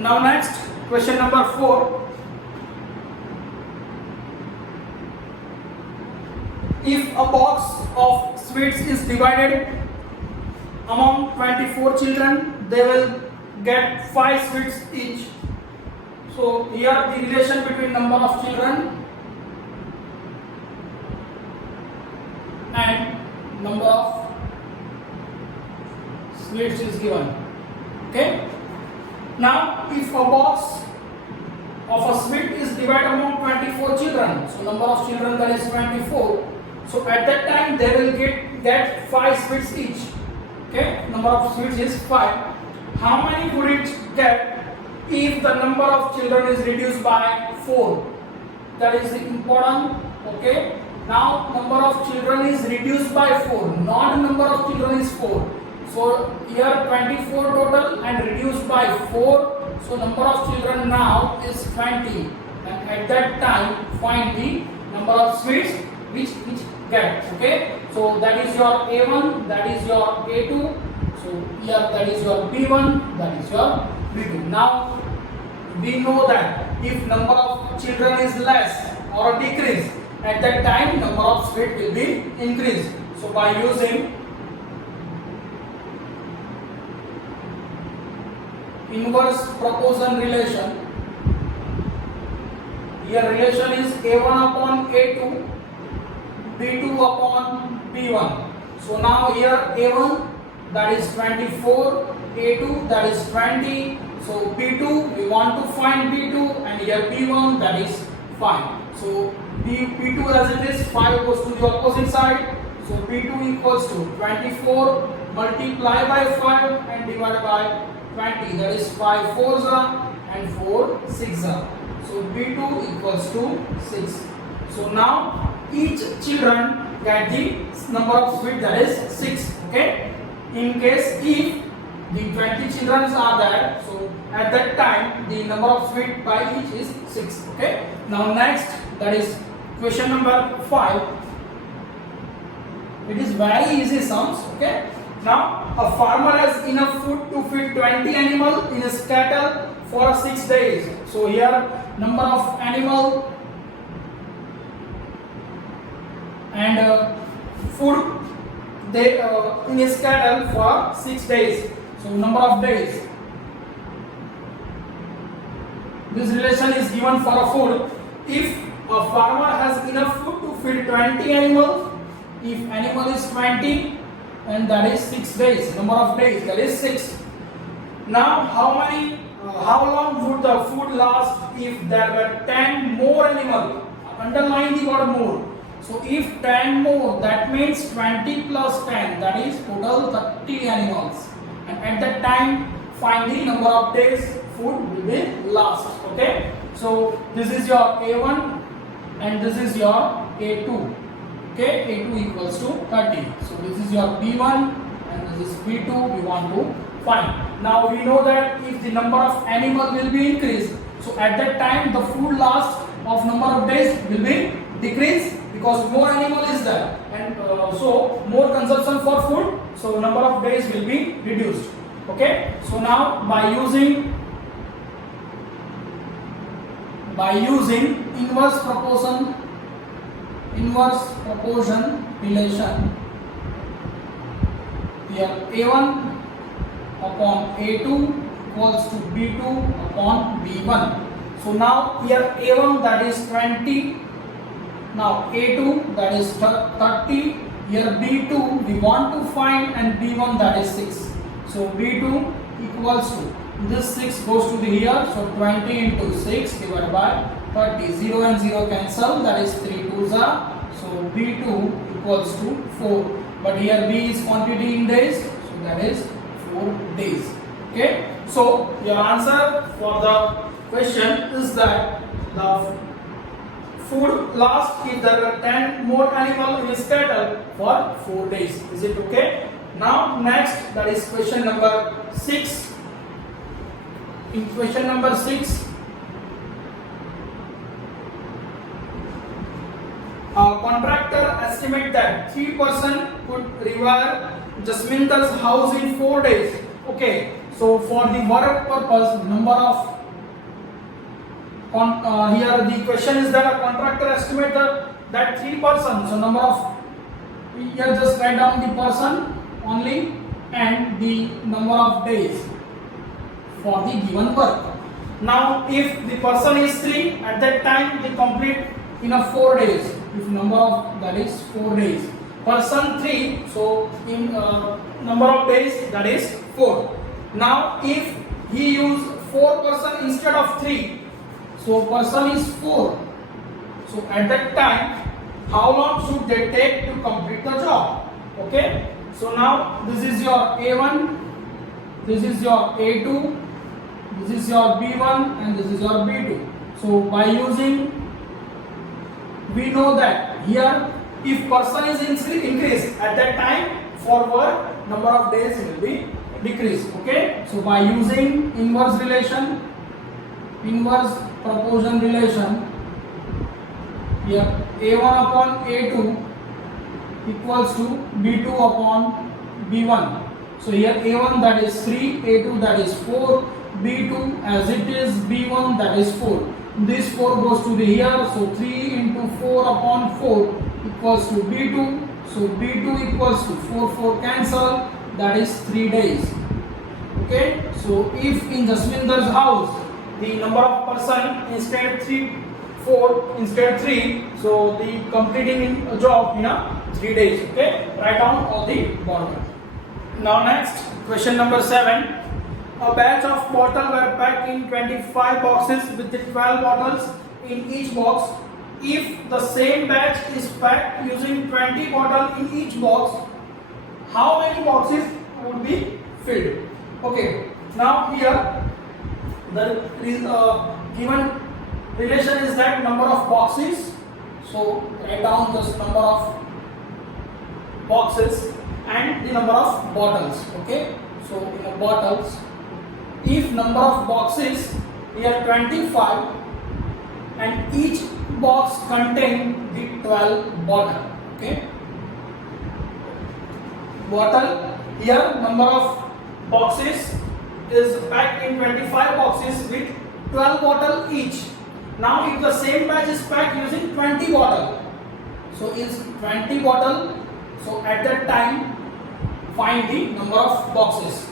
Now next question number 4. If a box of sweets is divided among 24 children, they will get 5 sweets each. So here the relation between number of children and number of sweets is given. Okay. Now if a box of a sweet is divided among 24 children, so number of children that is 24. So at that time they will get 5 sweets each. Okay, number of sweets is 5. How many would it get if the number of children is reduced by 4? That is important. Okay. Now number of children is reduced by 4, not number of children is 4. So here 24 total and reduced by 4. So number of children now is 20. And at that time find the number of sweets which get. Okay. So that is your A1, that is your A2. So here that is your B1, that is your B2. Now we know that if number of children is less or decrease, at that time number of sweets will be increased. So by using inverse proportion relation, here relation is A1 upon A2, B2 upon B1. So now here A1 that is 24, A2 that is 20. So B2 we want to find B2 and here B1 that is 5. So B2 as it is 5 goes to the opposite side. So B2 equals to 24 multiply by 5 and divide by 20. That is 5 4s are and 4 6s are. So B2 equals to 6. So now each children get the number of sweets that is 6. Okay. In case if the 20 children are there, so at that time the number of sweets by each is 6. Okay. Now next, that is question number 5. It is very easy sums. Okay. Now a farmer has enough food to feed 20 animals in his cattle for 6 days. So here number of animal and food they in his cattle for 6 days. So number of days. This relation is given for a food. If a farmer has enough food to feed 20 animals, if animal is 20 and that is 6 days, number of days that is 6. Now how long would the food last if there were 10 more animals? Underline the word more. So if 10 more, that means 20 plus 10, that is total 30 animals. And at that time find the number of days food will be last. Okay. So this is your A1 and this is your A2. Okay, A2 equals to 30. So this is your B1 and this is B2 we want to find. Now we know that if the number of animals will be increased, so at that time the food last of number of days will be decreased because more animal is there and so more consumption for food, so number of days will be reduced. Okay. So now by using inverse proportion relation, here A1 upon A2 equals to B2 upon B1. So now here A1 that is 20, now A2 that is 30, here B2 we want to find and B1 that is 6. So B2 equals to, this 6 goes to the here, so 20 into 6 divided by 30, 0 and 0 cancel, that is 3 2s are. So B2 equals to 4, but here B is quantity in days, so that is 4 days. Okay. So your answer for the question is that the food lasts if there are 10 more animals in his cattle for 4 days. Is it okay? Now next, that is question number 6. In question number 6, a contractor estimate that 3% could rewire Jasminder's house in 4 days. Okay, So for the work purpose, number of here the question is that a contractor estimated that 3 persons. So number of, here just write down the person only and the number of days for the given work. Now if the person is 3, at that time they complete in a 4 days. If number of, that is 4 days. Person 3, so in number of days, that is 4. Now if he use 4 person instead of 3, so person is 4. So at that time, how long should they take to complete the job? Okay. So now this is your A1, this is your A2, this is your B1 and this is your B2. So by using, we know that here if person is increased, at that time for work number of days will be decreased. Okay. So by using inverse relation, inverse proportion relation, here A1 upon A2 equals to B2 upon B1. So here A1 that is 3, A2 that is 4, B2 as it is B1 that is 4. This 4 goes to the here, so 3 into 4 upon 4 equals to B2. So B2 equals to 4 cancel, that is 3 days. Okay. So if in Jasminder's house the number of person instead 4 instead 3, so the completing a job in a 3 days. Okay. Write down all the border. Now next question number 7. A batch of bottles were packed in 25 boxes with the 12 bottles in each box. If the same batch is packed using 20 bottles in each box, how many boxes would be filled? Okay. Now here the given relation is that number of boxes. So write down this number of boxes and the number of bottles. Okay. So in the bottles, if number of boxes here 25 and each box contain the 12 bottle. Okay. Bottle, here number of boxes is packed in 25 boxes with 12 bottle each. Now if the same batch is packed using 20 bottle, so is 20 bottle, so at that time find the number of boxes.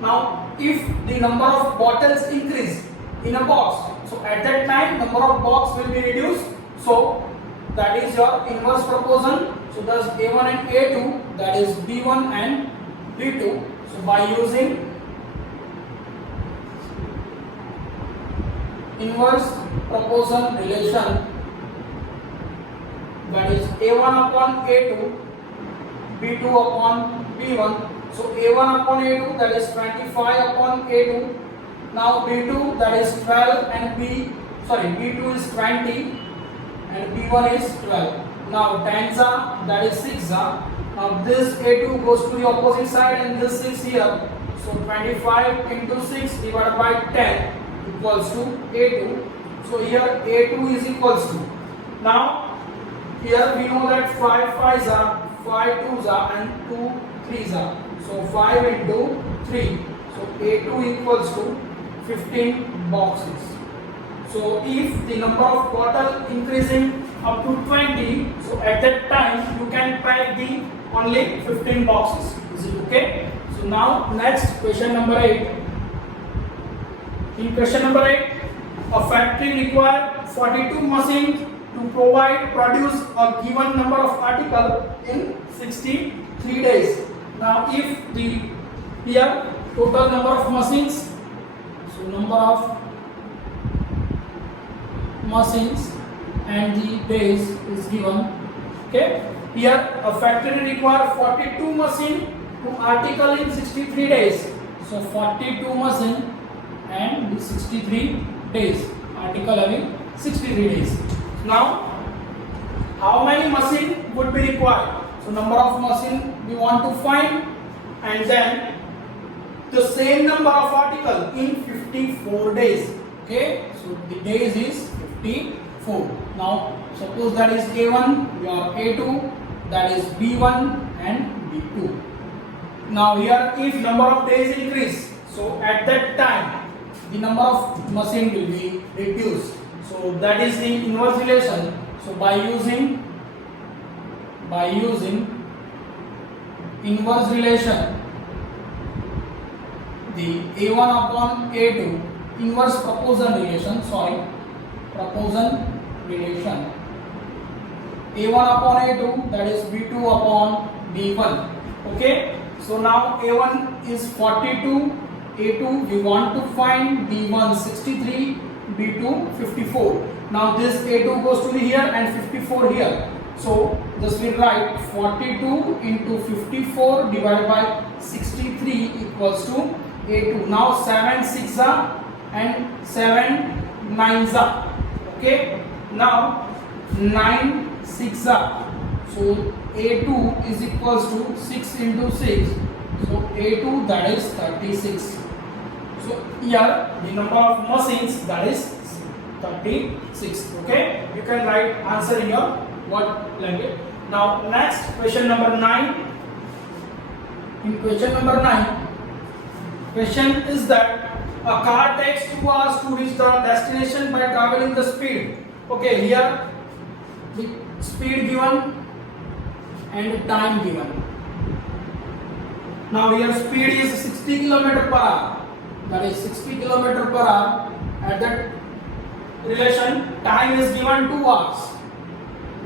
Now if the number of bottles increase in a box, so at that time number of box will be reduced. So that is your inverse proportion. So thus A1 and A2, that is B1 and B2. So by using inverse proportion relation, that is A1 upon A2, B2 upon B1. So A1 upon A2, that is 25 upon A2. Now B2, that is 12 and B2 is 20 and B1 is 12. Now tensor, that is 6. Now this A2 goes to the opposite side and this 6 here. So 25 into 6 divided by 10 equals to A2. So here A2 is equals to. Now here we know that 5 5s are, 5 2s are and 2 3s are. So 5 into 3. So A2 equals to 15 boxes. So if the number of bottle increasing up to 20, so at that time you can pack the only 15 boxes. Is it okay? So now next question number 8. In question number 8, a factory requires 42 machines to produce a given number of articles in 63 days. Now if the here total number of machines, so number of machines and the days is given. Okay, here a factory requires 42 machines to article in 63 days. So 42 machines and the 63 days, article having 63 days. Now how many machines would be required? So number of machines we want to find, and then the same number of article in 54 days. Okay, so the days is 54. Now suppose that is A1, your A2, that is B1 and B2. Now here if number of days increase, So at that time, the number of machine will be reduced. So that is the inverse relation. So by using inverse relation, the A1 upon A2 inverse proportion relation, A1 upon A2, that is B2 upon B1. Okay, so now A1 is 42, A2 we want to find, B1 63, B2 54. Now this A2 goes to here and 54 here. So just we write 42 into 54 divided by 63 equals to A2. Now 7 6 are and 7 9s are. Okay, now 9 6 are. So A2 is equals to 6 into 6. So A2, that is 36. So here the number of machines, that is 36. Okay, you can write answer in your word language. Now next, question number 9. In question number 9, question is that a car takes 2 hours to reach the destination by traveling the speed. Okay, here the speed given and time given. Now here speed is 60 km per hour. That is 60 km per hour. At that relation, time is given 2 hours.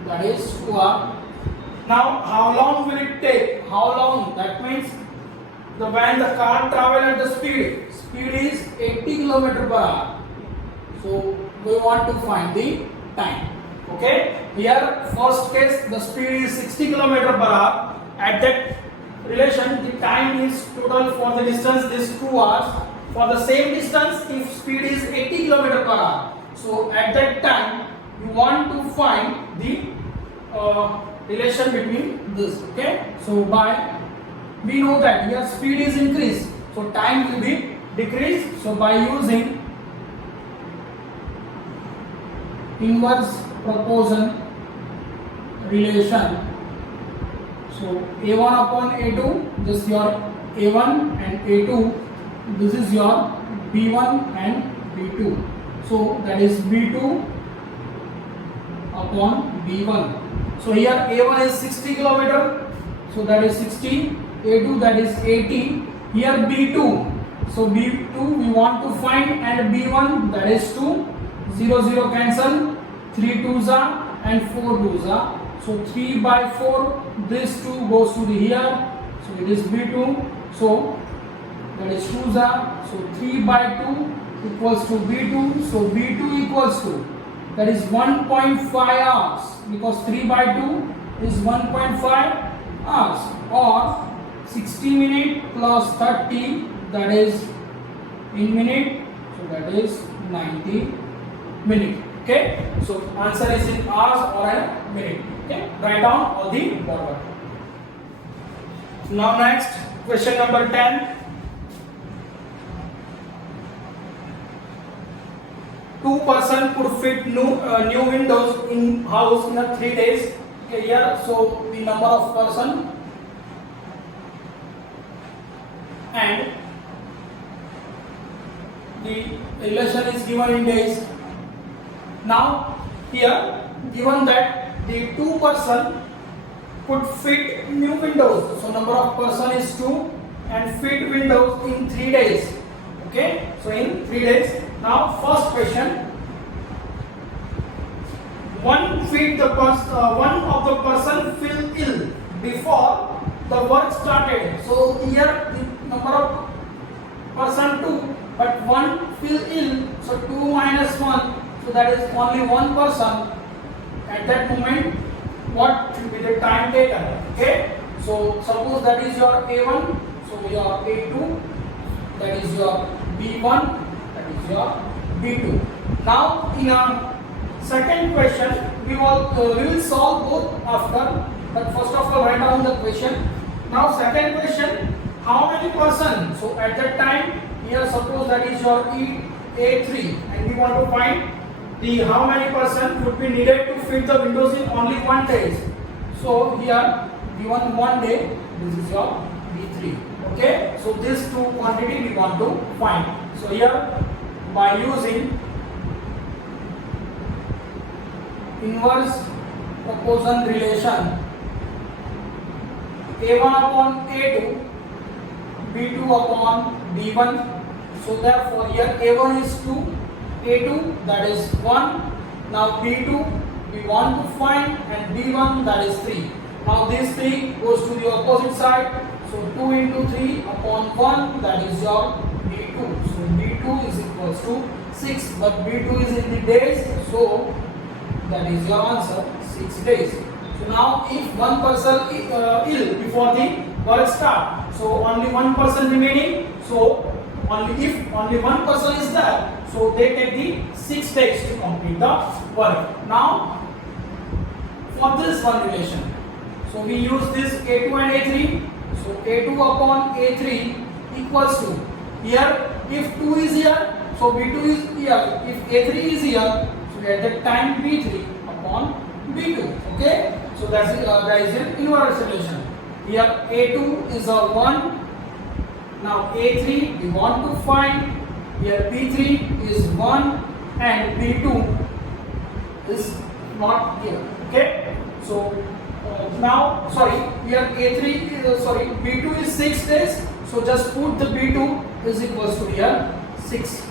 That is 2 hours. Now how long will it take? How long? That means when the car travel at the speed is 80 km per hour. So we want to find the time. Okay, here first case the speed is 60 km per hour. At that relation, the time is total for the distance is 2 hours. For the same distance, if speed is 80 km per hour, so at that time you want to find the relation between this. Okay, so we know that here speed is increased, so time will be decreased. So by using inverse proportion relation, so A1 upon A2, this is your A1 and A2, this is your B1 and B2. So that is B2 upon B1. So here A1 is 60 km, so that is 60, A2 that is 80, here B2, so B2 we want to find, and B1 that is 2, 0 0 cancel, 3 2s are and 4 2s are. So 3 by 4, this 2 goes to the here, so it is B2, so that is 2s are, so 3 by 2 equals to B2, so B2 equals to, that is 1.5 hours, because 3 by 2 is 1.5 hours, or 60 minutes plus 30, that is in minute, so that is 90 minutes. Okay, so answer is in hours or in minute. Okay, write down all the word. Now next, question number 10. 2 person could fit new windows in house in 3 days. Okay, here so the number of person and the relation is given in days. Now here given that the 2 person could fit new windows, so number of person is 2 and fit windows in 3 days. Okay, so in 3 days. Now first question, one of the person fell ill before the work started. So here the number of person 2, but one fell ill, so 2 minus 1, so that is only one person. At that moment, what should be the time taken? Okay, so suppose that is your A1, so your A2, that is your B1, that is your B2. Now in a second question, we will solve both after, but first of all write down the question. Now second question, how many person? So at that time, here suppose that is your A3, and we want to find the how many person would be needed to fit the windows in only 1 day. So here given 1 day, this is your B3. Okay, so these two quantity we want to find. So here by using inverse proportion relation, A1 upon A2, B2 upon B1. So therefore here A1 is 2, A2 that is 1. Now B2 we want to find and B1 that is 3. Now this 3 goes to the opposite side. So 2 into 3 upon 1 that is your B2. So B2 is equals to 6, but B2 is in the days, so that is your answer, 6 days. So now if one person ill before the work start, so only one person remaining, so if only one person is there, so they take the 6 days to complete the work. Now for this one relation, so we use this A2 and A3. So A2 upon A3 equals to, here if 2 is here, so B2 is here. If A3 is here, so at that time B3 upon B2. Okay, so that is an inverse relation. Here A2 is a 1. Now A3 we want to find. Here B3 is 1 and B2 is not here. Okay, so now here A3 is B2 is 6 days, so just put the B2 is equals to here 6.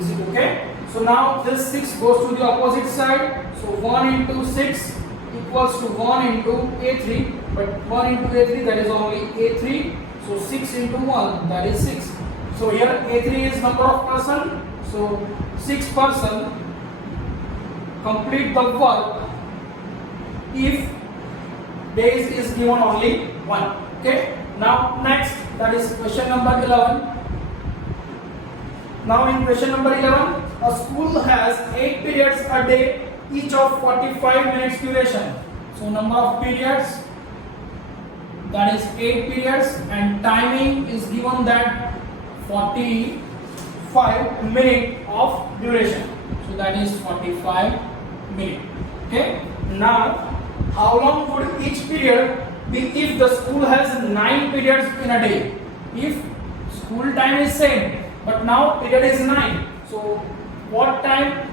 Is it okay? So now this 6 goes to the opposite side, so 1 into 6 equals to 1 into A3, but 1 into A3 that is only A3, so 6 into 1 that is 6. So here A3 is number of person, so 6 person complete the work if days is given only 1. Okay, now next, that is question number 11. Now in question number 11, a school has 8 periods a day, each of 45 minutes duration. So number of periods, that is 8 periods, and timing is given that 45 minutes of duration. So that is 45 minutes. Okay, now how long would each period be if the school has 9 periods in a day? If school time is same, but now period is 9, so what time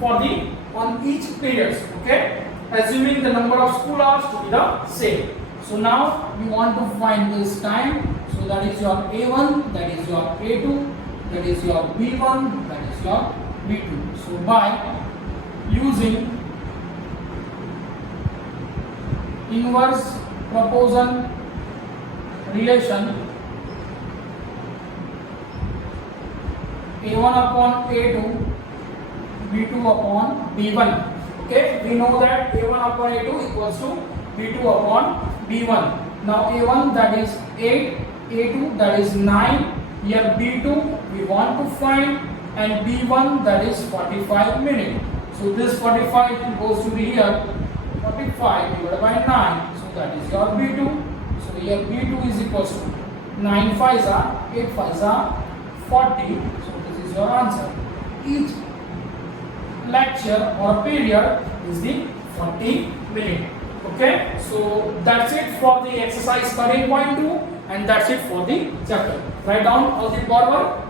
for the on each period? Okay, assuming the number of school hours to be the same. So now we want to find this time. So that is your A1, that is your A2, that is your B1, that is your B2. So by using inverse proportion relation, A1 upon A2, B2 upon B1. Okay, we know that A1 upon A2 equals to B2 upon B1. Now A1 that is 8, A2 that is 9, here B2 we want to find, and B1 that is 45 minutes. So this 45 goes to the here, 45 divided by 9, so that is your B2. So here B2 is equals to 9 5s are 8 5s are 40. So this is your answer. Each lecture or period is the 40 minutes. Okay, so that's it for the exercise 13.2, and that's it for the chapter. Write down all the forward.